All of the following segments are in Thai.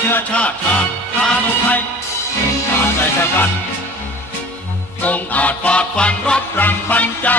เชื้อชาติชาติชาตุไทยชาติใจชะกันองอาจฝากฟันรบรังปัญจา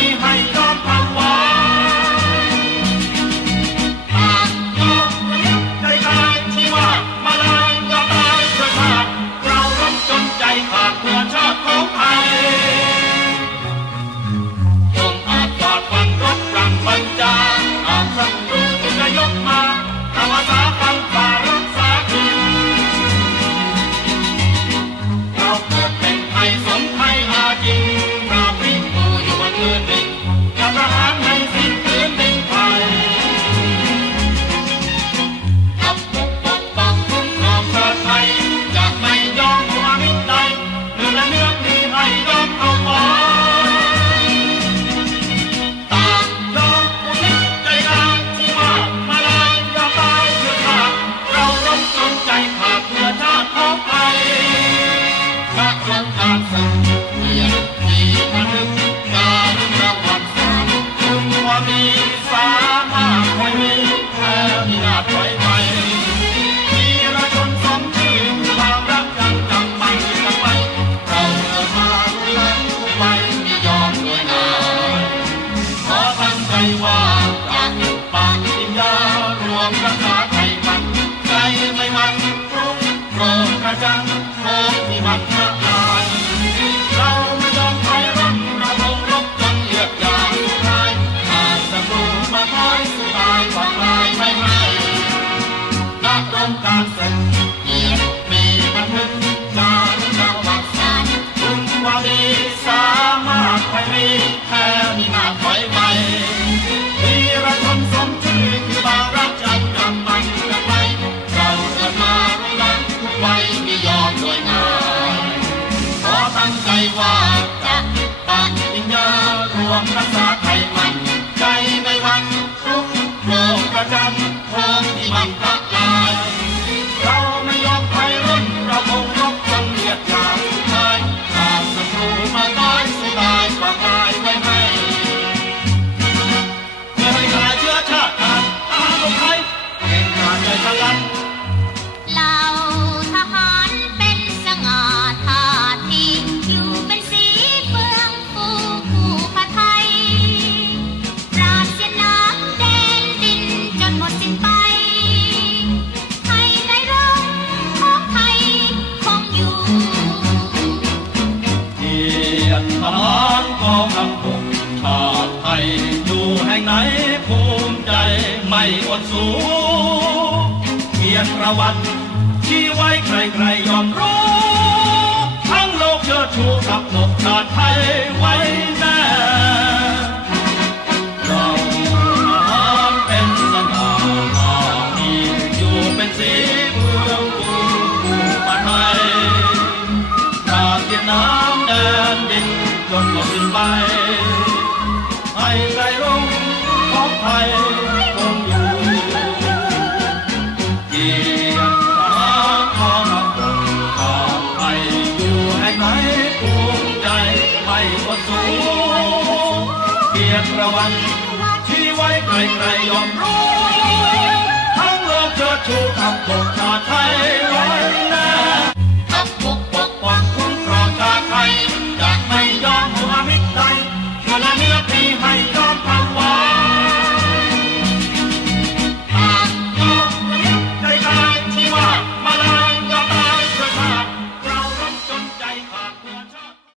my hay Amigo. Bye. ภูมิใจไม่อดสูเกียรติประวัติที่ไว้ใครๆยอมรู้ ทั้งโลกเชิดชูกับนกกาไทยไว้แน่เราเป็นสง่ามามีอยู่เป็นสีเมืองกูมาไทยจากเวีนามแดนดินจนหมดสิ้นไปัน ที่ไว้ใครๆยอมรู้ ทั้งโลกเชิดชูคำตกชาไทยไว้ใน